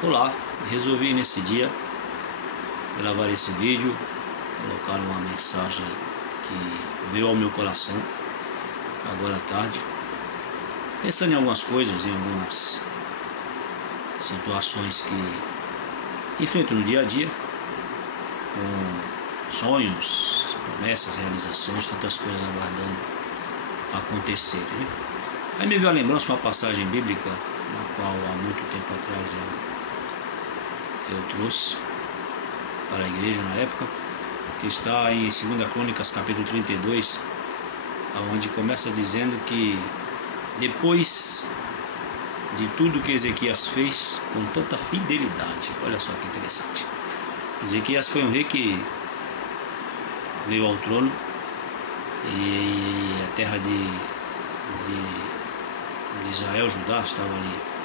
Olá, resolvi nesse dia gravar esse vídeo, colocar uma mensagem que veio ao meu coração agora à tarde, pensando em algumas coisas, em algumas situações que enfrento no dia a dia, com sonhos, promessas, realizações, tantas coisas aguardando acontecerem, né? Aí me veio a lembrança uma passagem bíblica, na qual há muito tempo atrás eu trouxe para a igreja na época, que está em 2 Crônicas capítulo 32, onde começa dizendo que depois de tudo que Ezequias fez com tanta fidelidade, olha só que interessante, Ezequias foi um rei que veio ao trono e a terra de Israel, Judá, estava ali.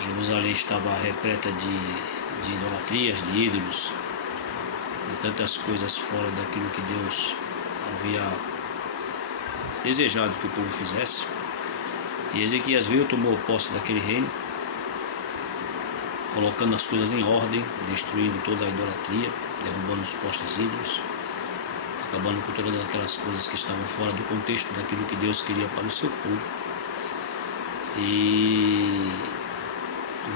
Jerusalém estava repleta de idolatrias, de ídolos, de tantas coisas fora daquilo que Deus havia desejado que o povo fizesse. E Ezequias veio, tomou posse daquele reino, colocando as coisas em ordem, destruindo toda a idolatria, derrubando os postes ídolos, acabando com todas aquelas coisas que estavam fora do contexto daquilo que Deus queria para o seu povo. E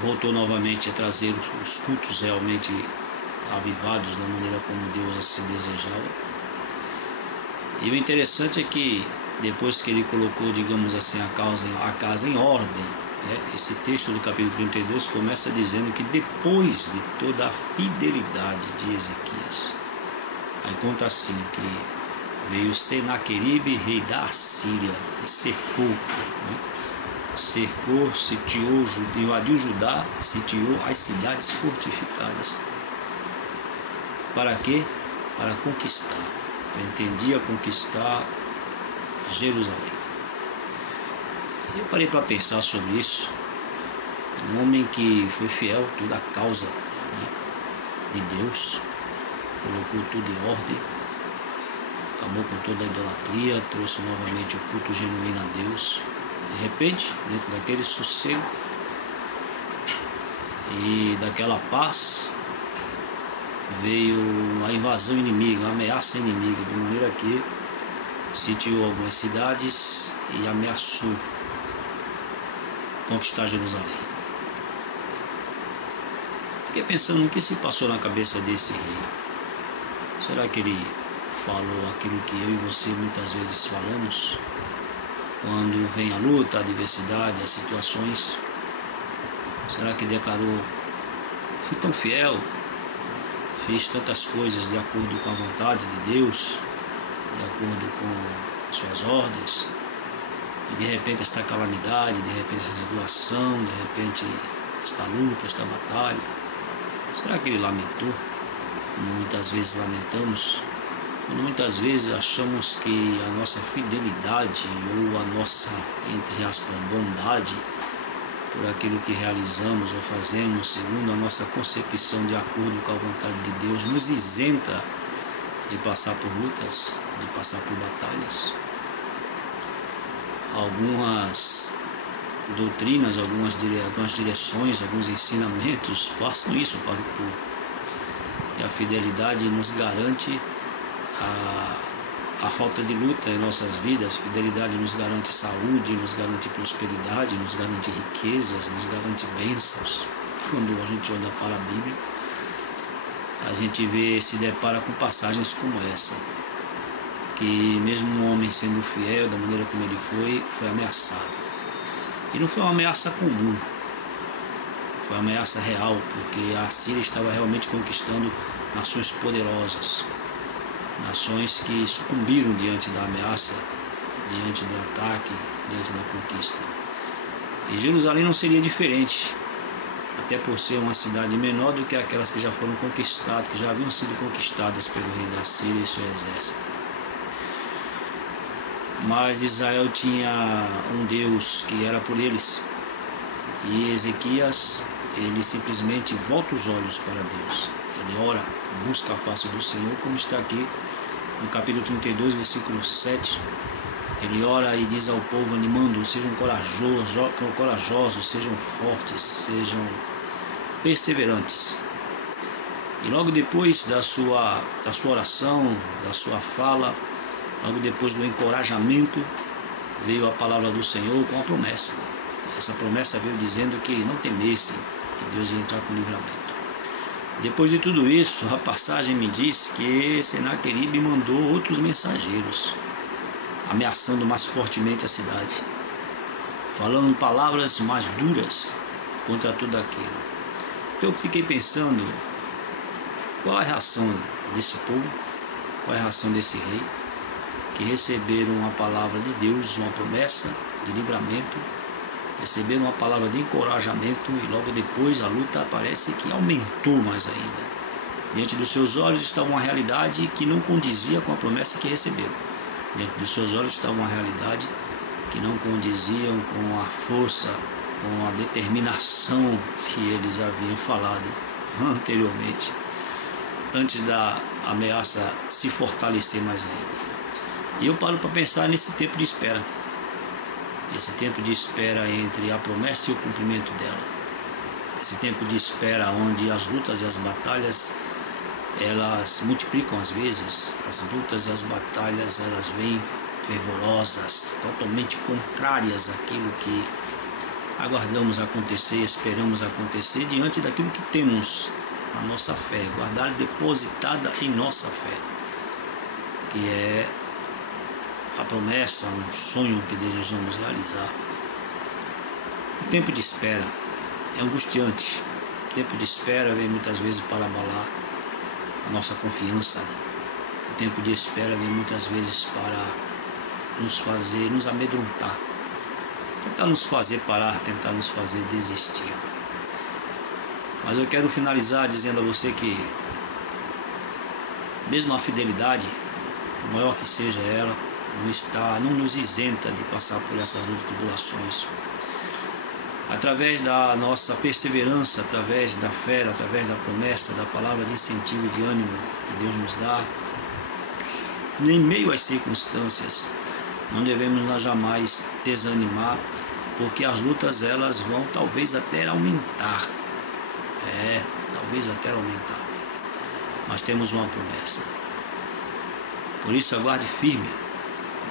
voltou novamente a trazer os cultos realmente avivados da maneira como Deus assim desejava. E o interessante é que depois que ele colocou, digamos assim, a casa em ordem, né, esse texto do capítulo 32 começa dizendo que depois de toda a fidelidade de Ezequias, aí conta assim que veio Senaqueribe, rei da Assíria, e cercou, né? Sitiou, invadiu Judá, sitiou as cidades fortificadas. Para quê? Para conquistar. Pretendia conquistar Jerusalém. Eu parei para pensar sobre isso. Um homem que foi fiel toda a causa, né, de Deus, colocou tudo em ordem, acabou com toda a idolatria, trouxe novamente o culto genuíno a Deus. De repente, dentro daquele sossego e daquela paz, veio a invasão inimiga, a ameaça inimiga, de maneira que sitiou algumas cidades e ameaçou conquistar Jerusalém. Fiquei pensando no que se passou na cabeça desse rei. Será que ele falou aquilo que eu e você muitas vezes falamos? Quando vem a luta, a adversidade, as situações, será que declarou: fui tão fiel, fiz tantas coisas de acordo com a vontade de Deus, de acordo com suas ordens, e de repente esta calamidade, de repente essa situação, de repente esta luta, esta batalha, será que ele lamentou, como muitas vezes lamentamos? Quando muitas vezes achamos que a nossa fidelidade ou a nossa, entre aspas, bondade por aquilo que realizamos ou fazemos segundo a nossa concepção de acordo com a vontade de Deus nos isenta de passar por lutas, de passar por batalhas. Algumas doutrinas, algumas direções, alguns ensinamentos passam isso para o povo. E a fidelidade nos garante a falta de luta em nossas vidas. Fidelidade nos garante saúde, nos garante prosperidade, nos garante riquezas, nos garante bênçãos. Quando a gente olha para a Bíblia, a gente se depara com passagens como essa, que mesmo um homem sendo fiel da maneira como ele foi ameaçado. E não foi uma ameaça comum, foi uma ameaça real, porque a Síria estava realmente conquistando nações poderosas, nações que sucumbiram diante da ameaça, diante do ataque, diante da conquista. E Jerusalém não seria diferente, até por ser uma cidade menor do que aquelas que já foram conquistadas, que já haviam sido conquistadas pelo rei da Síria e seu exército. Mas Israel tinha um Deus que era por eles, e Ezequias, ele simplesmente volta os olhos para Deus. Ele ora, busca a face do Senhor, como está aqui no capítulo 32, versículo 7, Ele ora e diz ao povo, animando: sejam corajosos, sejam fortes, sejam perseverantes. E logo depois da sua oração, da sua fala, logo depois do encorajamento, veio a palavra do Senhor com a promessa. Essa promessa veio dizendo que não temessem, que Deus ia entrar com livramento. Depois de tudo isso, a passagem me diz que Senaqueribe mandou outros mensageiros, ameaçando mais fortemente a cidade, falando palavras mais duras contra tudo aquilo. Eu fiquei pensando, qual a reação desse povo, qual a reação desse rei, que receberam uma palavra de Deus, uma promessa de livramento, receberam uma palavra de encorajamento, e logo depois a luta parece que aumentou mais ainda. Diante dos seus olhos estava uma realidade que não condizia com a promessa que receberam. Diante dos seus olhos estava uma realidade que não condiziam com a força, com a determinação que eles haviam falado anteriormente, antes da ameaça se fortalecer mais ainda. E eu paro para pensar nesse tempo de espera. Esse tempo de espera entre a promessa e o cumprimento dela. Esse tempo de espera onde as lutas e as batalhas, elas multiplicam às vezes. As lutas e as batalhas, elas vêm fervorosas, totalmente contrárias àquilo que aguardamos acontecer, esperamos acontecer, diante daquilo que temos na nossa fé, guardada, depositada em nossa fé, que é a promessa, um sonho que desejamos realizar. O tempo de espera é angustiante. O tempo de espera vem muitas vezes para abalar a nossa confiança. O tempo de espera vem muitas vezes para nos amedrontar, tentar nos fazer parar, tentar nos fazer desistir. Mas eu quero finalizar dizendo a você que, mesmo a fidelidade, por maior que seja ela, não nos isenta de passar por essas lutas e tribulações. Através da nossa perseverança, através da fé, através da promessa, da palavra de incentivo e de ânimo que Deus nos dá, em meio às circunstâncias, não devemos jamais desanimar, porque as lutas, elas vão talvez até aumentar. Talvez até aumentar. Mas temos uma promessa. Por isso, aguarde firme,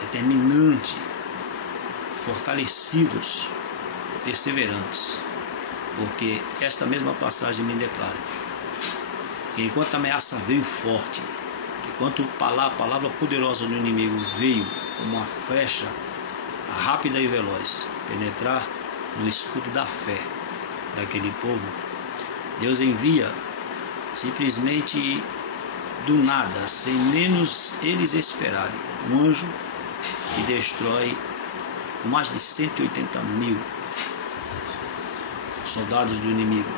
determinante, fortalecidos, perseverantes, porque esta mesma passagem me declara que enquanto a ameaça veio forte, que enquanto a palavra poderosa do inimigo veio como uma flecha rápida e veloz penetrar no escudo da fé daquele povo, Deus envia simplesmente do nada, sem menos eles esperarem, um anjo que destrói com mais de 180.000 soldados do inimigo,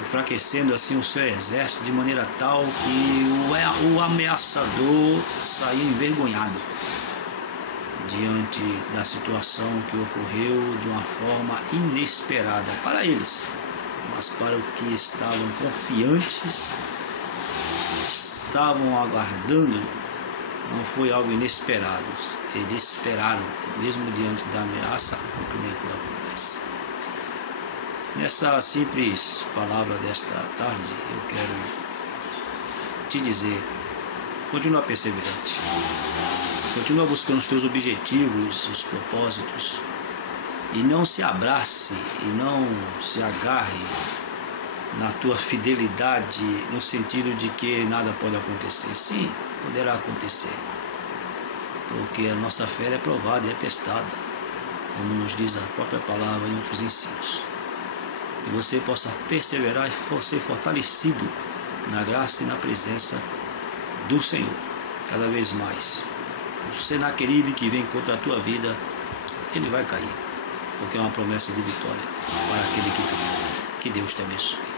enfraquecendo assim o seu exército de maneira tal que o ameaçador saiu envergonhado diante da situação que ocorreu de uma forma inesperada para eles, mas para os que estavam confiantes, estavam aguardando, não foi algo inesperado. Eles esperaram, mesmo diante da ameaça, o cumprimento da promessa. Nessa simples palavra desta tarde, eu quero te dizer: continua perseverante, continua buscando os teus objetivos, os propósitos, e não se abrace e não se agarre na tua fidelidade, no sentido de que nada pode acontecer. Sim, poderá acontecer, porque a nossa fé é provada e é testada, como nos diz a própria palavra em outros ensinos. Que você possa perseverar e ser fortalecido na graça e na presença do Senhor, cada vez mais. O Senaqueribe que vem contra a tua vida, ele vai cair, porque é uma promessa de vitória para aquele que crê. Que Deus te abençoe.